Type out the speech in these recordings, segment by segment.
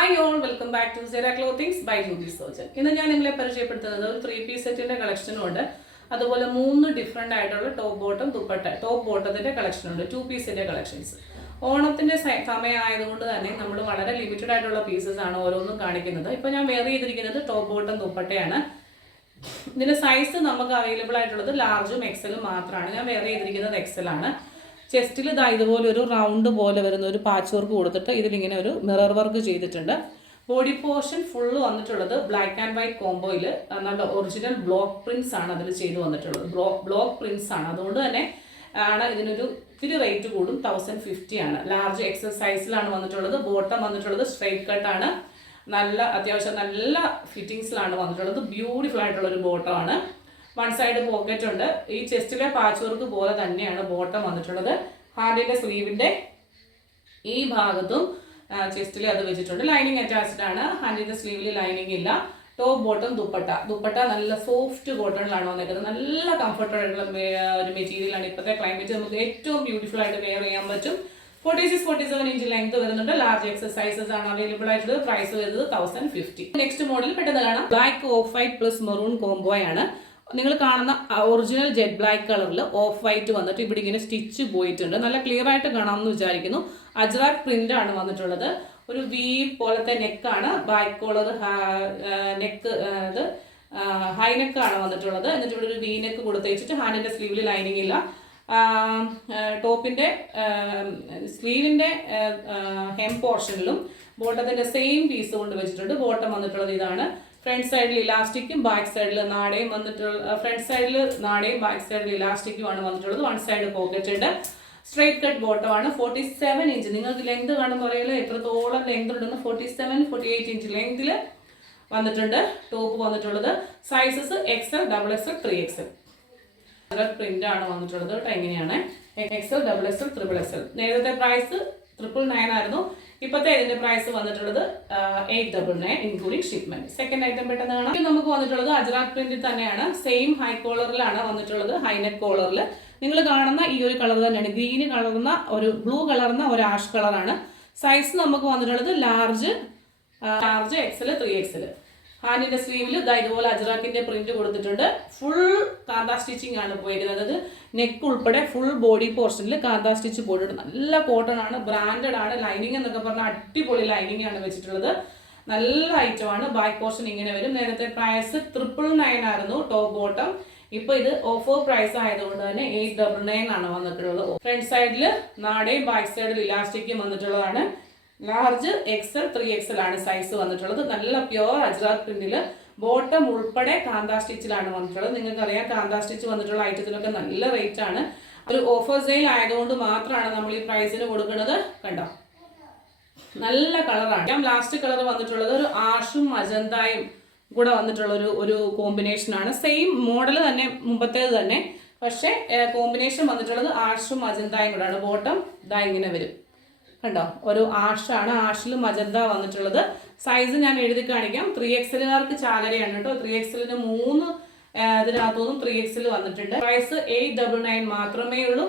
Hi all, welcome back to Sera clothings by Juby Sojan. ഇന്ന് ഞാൻ നിങ്ങളെ പരിചയപ്പെടുത്തുന്നത് ഒരു 3-piece സെറ്റിന്റെ കളക്ഷനും ഉണ്ട്. അതുപോലെ 3 ഡിഫറെന്റ് ആയിട്ടുള്ള ടോപ്പ് ബോട്ടം ദുപ്പട്ട ടോപ്പ് ബോട്ടത്തിന്റെ കളക്ഷനുണ്ട്. 2-piece collections. ഓണത്തിന്റെ സമയമായതുകൊണ്ട് തന്നെ നമ്മൾ വളരെ ലിമിറ്റഡ് ആയിട്ടുള്ള പീസസ് ആണ് ഓരോന്നും കാണിക്കുന്നത്. ഇപ്പോൾ ഞാൻ വെയർ ചെയ്തിരിക്കുന്നത് ടോപ്പ് ബോട്ടം ദുപ്പട്ടയാണ്. ഇതിന്റെ സൈസ് നമുക്ക് അവൈലബിൾ ആയിട്ടുള്ളത് ലാർജും എക്സലും മാത്രമാണ്. ഞാൻ വെയർ ചെയ്തിരിക്കുന്നത് എക്സൽ ആണ്. ചെസ്റ്റിൽ ഇതാ ഇതുപോലെ ഒരു റൗണ്ട് പോലെ വരുന്ന ഒരു പാച്ച് വർക്ക് കൊടുത്തിട്ട് ഇതിലിങ്ങനെ ഒരു മിറർ വർക്ക് ചെയ്തിട്ടുണ്ട്. ബോഡി പോർഷൻ ഫുള്ള് വന്നിട്ടുള്ളത് ബ്ലാക്ക് ആൻഡ് വൈറ്റ് കോംബോയിൽ നല്ല ഒറിജിനൽ ബ്ലോക്ക് പ്രിന്റ്സ് ആണ് അതിൽ ചെയ്ത് വന്നിട്ടുള്ളത്. ബ്ലോക്ക് പ്രിന്റ്സ് ആണ്, അതുകൊണ്ട് തന്നെ ആണ് ഇതിനൊരു ഇത്തിരി റേറ്റ് കൂടും. 1050 ആണ്. ലാർജ് എക്സൽ സൈസിലാണ് വന്നിട്ടുള്ളത്. ബോട്ടം വന്നിട്ടുള്ളത് സ്ട്രൈറ്റ് കട്ടാണ്. അത്യാവശ്യം നല്ല ഫിറ്റിങ്സിലാണ് വന്നിട്ടുള്ളത്. ബ്യൂട്ടിഫുൾ ആയിട്ടുള്ള ഒരു ബോട്ടമാണ്. വൺ സൈഡ് പോക്കറ്റ് ഉണ്ട്. ഈ ചെസ്റ്റിലെ പാച്ച് വർക്ക് പോലെ തന്നെയാണ് ബോട്ടം വന്നിട്ടുള്ളത്. ഹാൻഡിന്റെ സ്ലീവിന്റെ ഈ ഭാഗത്തും ചെസ്റ്റിൽ അത് വെച്ചിട്ടുണ്ട്. ലൈനിങ് അറ്റാച്ച്ഡ് ആണ്. ഹാൻഡിന്റെ സ്ലീവിൽ ലൈനിങ് ഇല്ല. ടോപ്പ് ബോട്ടം ദുപ്പട്ട നല്ല സോഫ്റ്റ് കോട്ടണിലാണ് വന്നിരിക്കുന്നത്. നല്ല കംഫർട്ടബിൾ ആയിട്ടുള്ള ഒരു മെറ്റീരിയലാണ്. ഇപ്പോഴത്തെ ക്ലൈമറ്റ് നമുക്ക് ഏറ്റവും ബ്യൂട്ടിഫുൾ ആയിട്ട് വെയർ ചെയ്യാൻ പറ്റും. 46-47 ഇഞ്ച് ലെങ്ത് വരുന്നുണ്ട്. ലാർജ് എക്സസൈസസ് ആണ് അവൈലബിൾ ആയിട്ടുള്ളത്. പ്രൈസ് വരുന്നത് 1050. നെക്സ്റ്റ് മോഡൽ പെട്ടെന്ന് കാണാം. Black off white plus maroon കോംബോയാണ്. നിങ്ങൾ കാണുന്ന ഒറിജിനൽ ജെറ്റ് ബ്ലാക്ക് കളറിൽ ഓഫ് വൈറ്റ് വന്നിട്ട് ഇവിടെ ഇങ്ങനെ സ്റ്റിച്ച് പോയിട്ടുണ്ട്. നല്ല ക്ലിയർ ആയിട്ട് കാണാമെന്ന് വിചാരിക്കുന്നു. അജ്രാക് പ്രിന്റ് ആണ് വന്നിട്ടുള്ളത്. ഒരു വി പോലത്തെ നെക്കാണ്. ബാക്ക് കോളർ നെക്ക് ഇത് ഹൈ നെക്കാണ് വന്നിട്ടുള്ളത്. എന്നിട്ട് ഇവിടെ ഒരു വി നെക്ക് കൊടുത്തേച്ചിട്ട് ഹാൻഡിന്റെ സ്ലീവിൽ ലൈനിങ് ഇല്ല. ടോപ്പിന്റെ സ്ലീവിന്റെ ഹെം പോർഷനിലും ബോട്ടത്തിന്റെ സെയിം പീസ് കൊണ്ട് വെച്ചിട്ടുണ്ട്. ബോട്ടം വന്നിട്ടുള്ളത് ഇതാണ്. ഫ്രണ്ട് സൈഡിൽ ഇലാസ്റ്റിക്കും ബാക്ക് സൈഡിൽ നാടയും വന്നിട്ടുള്ള ഫ്രണ്ട് സൈഡിൽ നാടയും ബാക്ക് സൈഡിൽ ഇലാസ്റ്റിക്കും ആണ് വന്നിട്ടുള്ളത്. വൺ സൈഡ് പോക്കറ്റ് ഉണ്ട്. സ്ട്രൈറ്റ് കട്ട് ബോട്ടം ആണ്. 47 ഇഞ്ച്. നിങ്ങൾക്ക് ലെങ്ത് കാണുമ്പോൾ അറിയില്ല എത്രത്തോളം ലെങ്ത് ഉണ്ടെന്ന്. 47-48 ഇഞ്ച് ലെങ്തിൽ വന്നിട്ടുണ്ട് ടോപ്പ് വന്നിട്ടുള്ളത്. Sizes XL, XXL, 3XL. Print ആണ് വന്നിട്ടുള്ളത് കേട്ടോ. എങ്ങനെയാണ് XL, XXL, XXL. നേരത്തെ പ്രൈസ് 999 ആയിരുന്നു. ഇപ്പോഴത്തെ ഇതിന്റെ പ്രൈസ് വന്നിട്ടുള്ളത് 899 ഇൻക്ലൂഡിംഗ് ഷിപ്മെന്റ്. സെക്കൻഡ് ഐറ്റം പെട്ടെന്ന് കാണാം. നമുക്ക് വന്നിട്ടുള്ളത് അജ്രാക് പ്രിന്റിൽ തന്നെയാണ്. സെയിം ഹൈ കോളറിലാണ് വന്നിട്ടുള്ളത്. ഹൈനെക്ക് കോളറിൽ നിങ്ങൾ കാണുന്ന ഈ ഒരു കളർ തന്നെയാണ്. ഗ്രീന് കളർന്ന ഒരു ബ്ലൂ കളർന്ന ഒരു ആഷ് കളറാണ്. സൈസ് നമുക്ക് വന്നിട്ടുള്ളത് ലാർജ് XL, 3XL. ഹാൻഡിന്റെ സ്ലീവിൽ ഇതുപോലെ അജ്രാക്കിന്റെ പ്രിന്റ് കൊടുത്തിട്ടുണ്ട്. ഫുൾ കാന്ത സ്റ്റിച്ചിങ് ആണ് പോയിരിക്കുന്നത്. നെക്ക് ഉൾപ്പെടെ ഫുൾ ബോഡി പോർഷനിൽ കാന്ത സ്റ്റിച്ച് പോയിട്ടുണ്ട്. നല്ല കോട്ടൺ ആണ്, ബ്രാൻഡഡ് ആണ്. ലൈനിങ് എന്നൊക്കെ പറഞ്ഞാൽ അടിപൊളി ലൈനിങ് ആണ് വെച്ചിട്ടുള്ളത്. നല്ല ഐറ്റമാണ്. ബാക്ക് പോർഷൻ ഇങ്ങനെ വരും. നേരത്തെ പ്രൈസ് 999 ആയിരുന്നു ടോപ്പ് ബോട്ടം. ഇപ്പൊ ഇത് ഓഫർ പ്രൈസ് ആയതുകൊണ്ട് തന്നെ 899 ആണ് വന്നിട്ടുള്ളത്. ഫ്രണ്ട് സൈഡിൽ നാടയും ബാക്ക് സൈഡിൽ ഇലാസ്റ്റിക്കും വന്നിട്ടുള്ളതാണ്. ലാർജ് XL, 3XL ആണ് സൈസ് വന്നിട്ടുള്ളത്. നല്ല പ്യുവർ അജ്രാക് പ്രിന്റില് ബോട്ടം ഉൾപ്പെടെ കാന്ത സ്റ്റിച്ചിലാണ് വന്നിട്ടുള്ളത്. നിങ്ങൾക്കറിയാം കാന്ത സ്റ്റിച്ച് വന്നിട്ടുള്ള ഐറ്റത്തിനൊക്കെ നല്ല റേറ്റ് ആണ്. ഒരു ഓഫർ സെയിൽ ആയതുകൊണ്ട് മാത്രമാണ് നമ്മൾ ഈ പ്രൈസിന് കൊടുക്കുന്നത്. കണ്ടോ, നല്ല കളറാണ്. ലാസ്റ്റ് കളർ വന്നിട്ടുള്ളത് ഒരു ആഷും മജന്തായും കൂടെ വന്നിട്ടുള്ള ഒരു കോമ്പിനേഷൻ ആണ്. സെയിം മോഡൽ തന്നെ, മുമ്പത്തേത് തന്നെ, പക്ഷെ കോമ്പിനേഷൻ വന്നിട്ടുള്ളത് ആഷും മജന്തായും കൂടെ ആണ്. ബോട്ടം ഇതാ ഇങ്ങനെ വരും. കണ്ടോ, ഒരു ആഷാണ്. ആഷിൽ മജന്ത വന്നിട്ടുള്ളത്. സൈസ് ഞാൻ എഴുതി കാണിക്കാം. 3XLകാർക്ക് ചാകരയാണ് കേട്ടോ. 3XLന് 3 ഇതിനകത്തുനിന്നും 3XL വന്നിട്ടുണ്ട്. പ്രൈസ് 899 മാത്രമേ ഉള്ളൂ.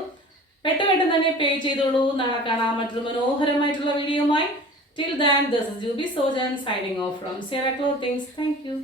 പെട്ടെന്ന് തന്നെ പേ ചെയ്തോളൂ. നാളെ കാണാൻ മറ്റൊരു മനോഹരമായിട്ടുള്ള വീഡിയോയുമായി. Till then, this is Jubi Sojan signing off from Seera Clothings. Thank you.